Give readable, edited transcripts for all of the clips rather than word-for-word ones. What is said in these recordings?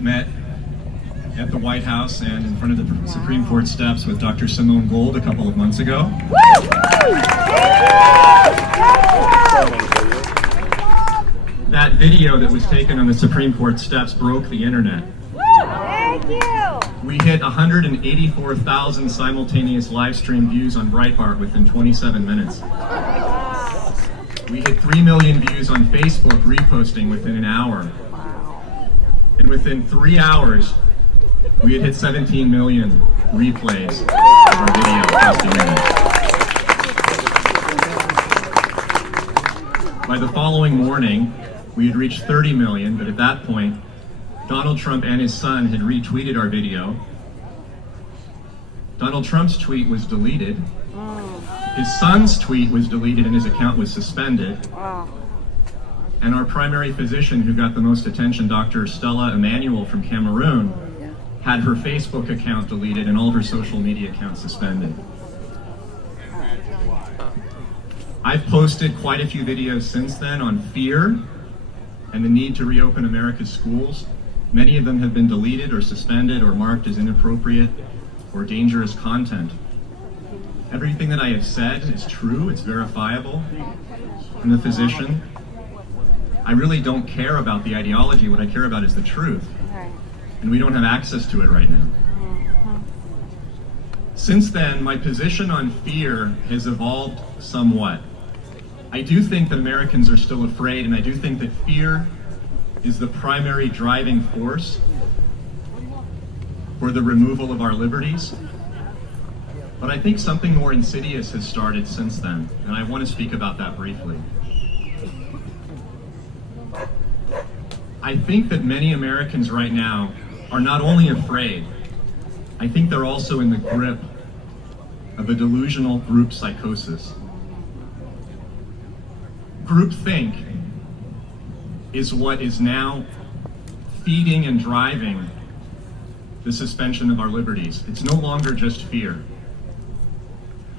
met at the White House and in front of the Supreme Court steps with Dr. Simone Gold a couple of months ago. That video that was taken on the Supreme Court steps broke the internet. Thank you. We hit 184,000 simultaneous live stream views on Breitbart within 27 minutes. We hit 3 million views on Facebook reposting within an hour. And within 3 hours, we had hit 17 million replays of our video across the internet. By the following morning, we had reached 30 million, but at that point, Donald Trump and his son had retweeted our video. Donald Trump's tweet was deleted. His son's tweet was deleted and his account was suspended. And our primary physician who got the most attention, Dr. Stella Emanuel from Cameroon, had her Facebook account deleted and all of her social media accounts suspended. I've posted quite a few videos since then on fear and the need to reopen America's schools. Many of them have been deleted or suspended or marked as inappropriate or dangerous content. Everything that I have said is true, it's verifiable. I'm a physician. I really don't care about the ideology. What I care about is the truth. And we don't have access to it right now. Since then, my position on fear has evolved somewhat. I do think that Americans are still afraid, and I do think that fear is the primary driving force for the removal of our liberties. But I think something more insidious has started since then, and I want to speak about that briefly. I think that many Americans right now are not only afraid, I think they're also in the grip of a delusional group psychosis. Groupthink is what is now feeding and driving the suspension of our liberties. It's no longer just fear.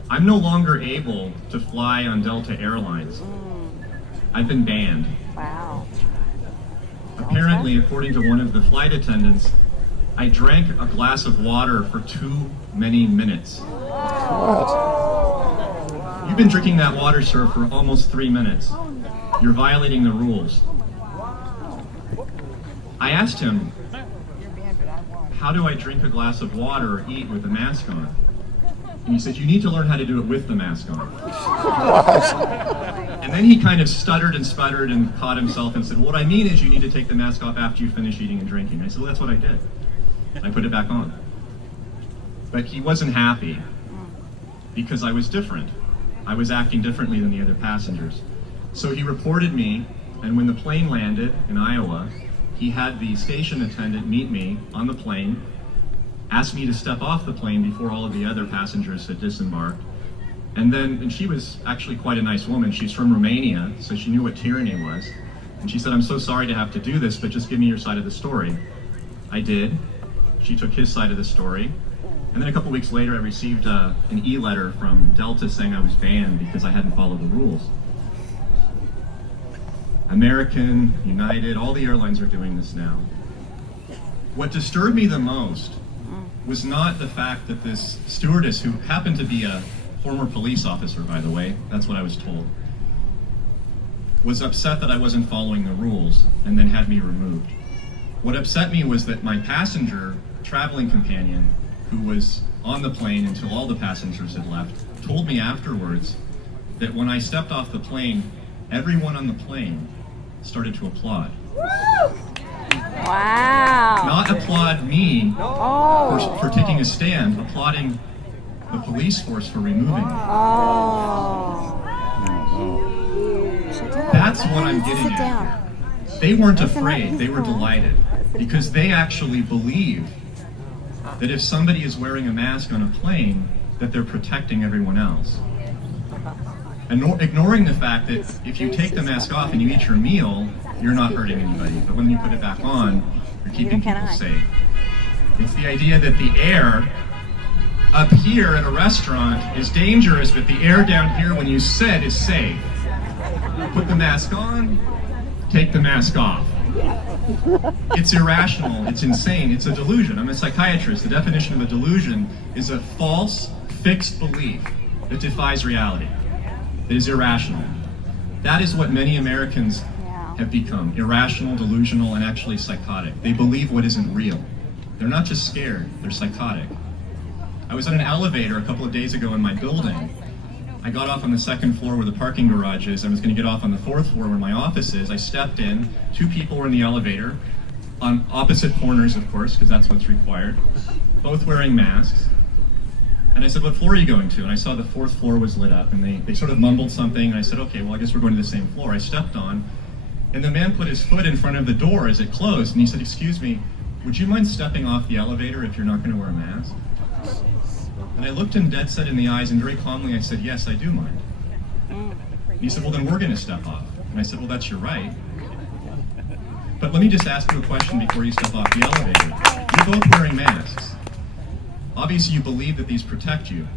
I'm no longer able to fly on Delta Airlines. I've been banned. Wow. Apparently, according to one of the flight attendants, I drank a glass of water for too many minutes. You've been drinking that water, sir, for almost 3 minutes. You're violating the rules. I asked him, how do I drink a glass of water or eat with a mask on? And he said, you need to learn how to do it with the mask on. And then he kind of stuttered and sputtered and caught himself and said, what I mean is you need to take the mask off after you finish eating and drinking. I said, well, that's what I did. I put it back on. But he wasn't happy because I was different. I was acting differently than the other passengers. So he reported me, and when the plane landed in Iowa, he had the station attendant meet me on the plane, asked me to step off the plane before all of the other passengers had disembarked. And she was actually quite a nice woman. She's from Romania, so she knew what tyranny was. And she said, I'm so sorry to have to do this, but just give me your side of the story. I did. She took his side of the story. And then a couple weeks later, I received an e-letter from Delta saying I was banned because I hadn't followed the rules. American, United, all the airlines are doing this now. What disturbed me the most was not the fact that this stewardess, who happened to be a former police officer, by the way, that's what I was told, was upset that I wasn't following the rules and then had me removed. What upset me was that my passenger, traveling companion, who was on the plane until all the passengers had left, told me afterwards that when I stepped off the plane, everyone on the plane started to applaud. Wow. Not applaud me for taking a stand, applauding the police force for removing me. That's what I'm getting at here. They weren't afraid, they were delighted, because they actually believe that if somebody is wearing a mask on a plane, that they're protecting everyone else. And ignoring the fact that if you take the mask off and you eat your meal, you're not hurting anybody, but when you put it back on, you're keeping people safe. It's the idea that the air up here at a restaurant is dangerous, but the air down here when you sit is safe. Put the mask on, take the mask off. It's irrational, it's insane, it's a delusion. I'm a psychiatrist. The definition of a delusion is a false, fixed belief that defies reality. It is irrational. That is what many Americans have become: irrational, delusional, and actually psychotic. They believe what isn't real. They're not just scared, they're psychotic. I was on an elevator a couple of days ago in my building. I got off on the second floor where the parking garage is. I was going to get off on the fourth floor where my office is. I stepped in. 2 people were in the elevator, on opposite corners, of course, because that's what's required, both wearing masks. And I said, "What floor are you going to?" And I saw the 4th floor was lit up, and they sort of mumbled something, and I said, "Okay, well, I guess we're going to the same floor." I stepped on, and the man put his foot in front of the door as it closed, and he said, "Excuse me, would you mind stepping off the elevator if you're not going to wear a mask?" And I looked him dead set in the eyes, and very calmly I said, "Yes, I do mind." And he said, "Well, then we're going to step off." And I said, "Well, that's your right. But let me just ask you a question before you step off the elevator. You're both wearing masks. Obviously, you believe that these protect you.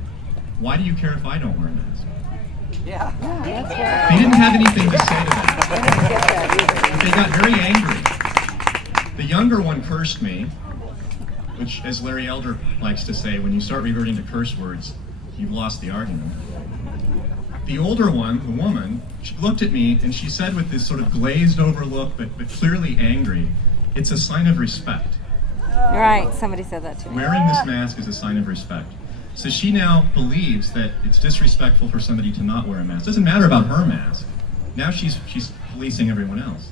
Why do you care if I don't wear a mask?" They didn't have anything to say to that. They got very angry. The younger one cursed me, which, as Larry Elder likes to say, when you start reverting to curse words, you've lost the argument. The older one, the woman, she looked at me and she said with this sort of glazed over look, but clearly angry, "It's a sign of respect." Right, somebody said that to me. Wearing this mask is a sign of respect. So she now believes that it's disrespectful for somebody to not wear a mask. It doesn't matter about her mask. Now she's policing everyone else.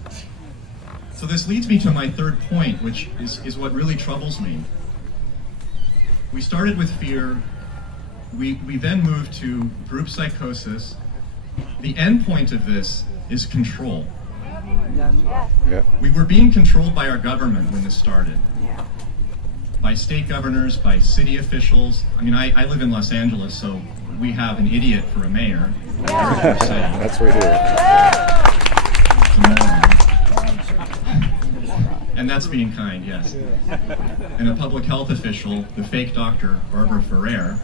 So this leads me to my third point, which is what really troubles me. We started with fear. We then moved to group psychosis. The end point of this is control. Yeah. We were being controlled by our government when this started. By state governors, by city officials. I mean, I live in Los Angeles, so we have an idiot for a mayor. That's right here. It's a moron. And that's being kind, yes. And a public health official, the fake doctor, Barbara Ferrer,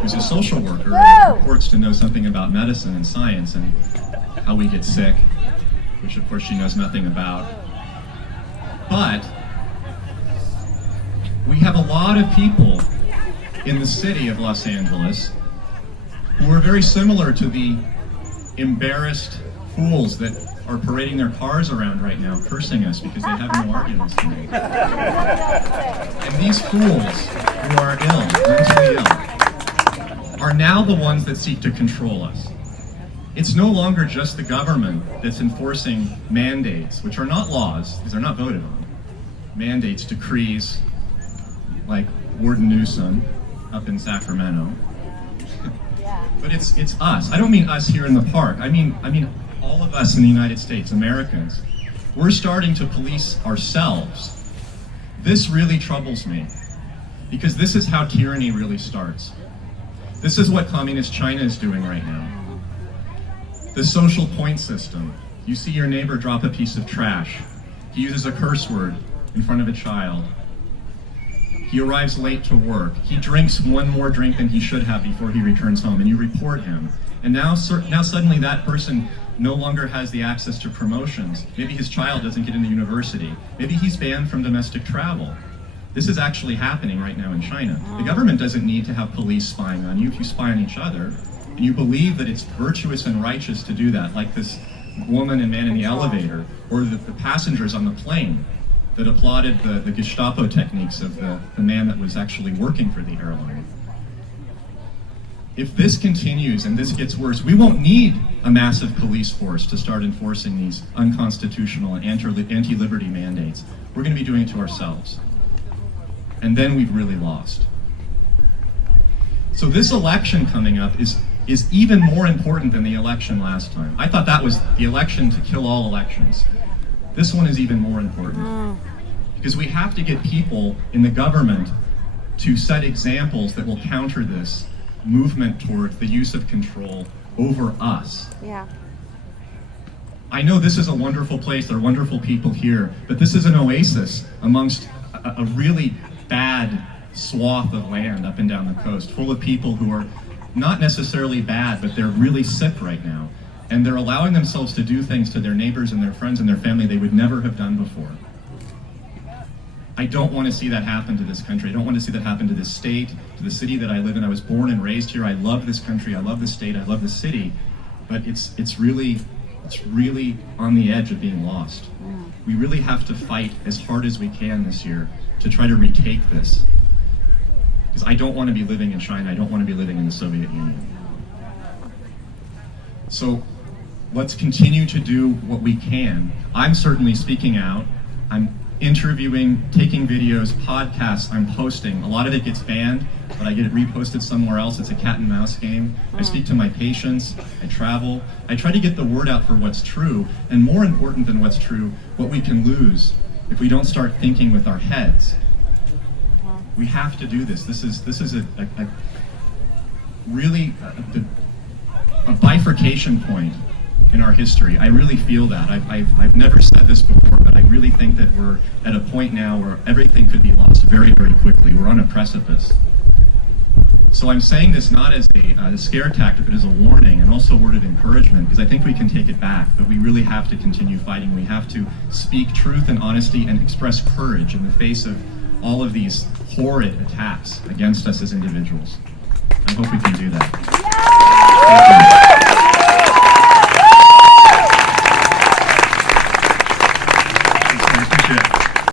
who's a social worker and purports to know something about medicine and science and how we get sick, which of course she knows nothing about. But we have a lot of people in the city of Los Angeles who are very similar to the embarrassed fools that are parading their cars around right now, cursing us because they have no arguments to make. And these fools who are mentally ill, are now the ones that seek to control us. It's no longer just the government that's enforcing mandates, which are not laws, because they're not voted on. Mandates, decrees, like Warden Newsom up in Sacramento. But it's us. I don't mean us here in the park. I mean all of us in the United States, Americans. We're starting to police ourselves. This really troubles me, because this is how tyranny really starts. This is what communist China is doing right now. The social point system. You see your neighbor drop a piece of trash. He uses a curse word in front of a child. He arrives late to work. He drinks one more drink than he should have before he returns home, and you report him. And now suddenly that person no longer has the access to promotions. Maybe his child doesn't get into university. Maybe he's banned from domestic travel. This is actually happening right now in China. The government doesn't need to have police spying on you if you spy on each other, and you believe that it's virtuous and righteous to do that, like this woman and man in the elevator, or the passengers on the plane that applauded the Gestapo techniques of the man that was actually working for the airline. If this continues and this gets worse, we won't need a massive police force to start enforcing these unconstitutional and anti-liberty mandates. We're going to be doing it to ourselves. And then we've really lost. So this election coming up is even more important than the election last time. I thought that was the election to kill all elections. This one is even more important. Because we have to get people in the government to set examples that will counter this movement towards the use of control over us. Yeah. I know this is a wonderful place, there are wonderful people here, but this is an oasis amongst a really bad swath of land up and down the coast, full of people who are not necessarily bad, but they're really sick right now. And they're allowing themselves to do things to their neighbors and their friends and their family they would never have done before. I don't want to see that happen to this country. I don't want to see that happen to this state, to the city that I live in. I was born and raised here. I love this country. I love the state. I love the city. But it's really on the edge of being lost. We really have to fight as hard as we can this year to try to retake this. Because I don't want to be living in China. I don't want to be living in the Soviet Union. So let's continue to do what we can. I'm certainly speaking out. I'm interviewing, taking videos, podcasts, I'm posting. A lot of it gets banned, but I get it reposted somewhere else. It's a cat and mouse game. I speak to my patients, I travel. I try to get the word out for what's true, and more important than what's true, what we can lose if we don't start thinking with our heads. We have to do this. This is a really a bifurcation point in our history. I really feel that. I've never said this before, but I really think that we're at a point now where everything could be lost very, very quickly. We're on a precipice. So I'm saying this not as a scare tactic, but as a warning and also a word of encouragement, because I think we can take it back, but we really have to continue fighting. We have to speak truth and honesty and express courage in the face of all of these horrid attacks against us as individuals. I hope we can do that.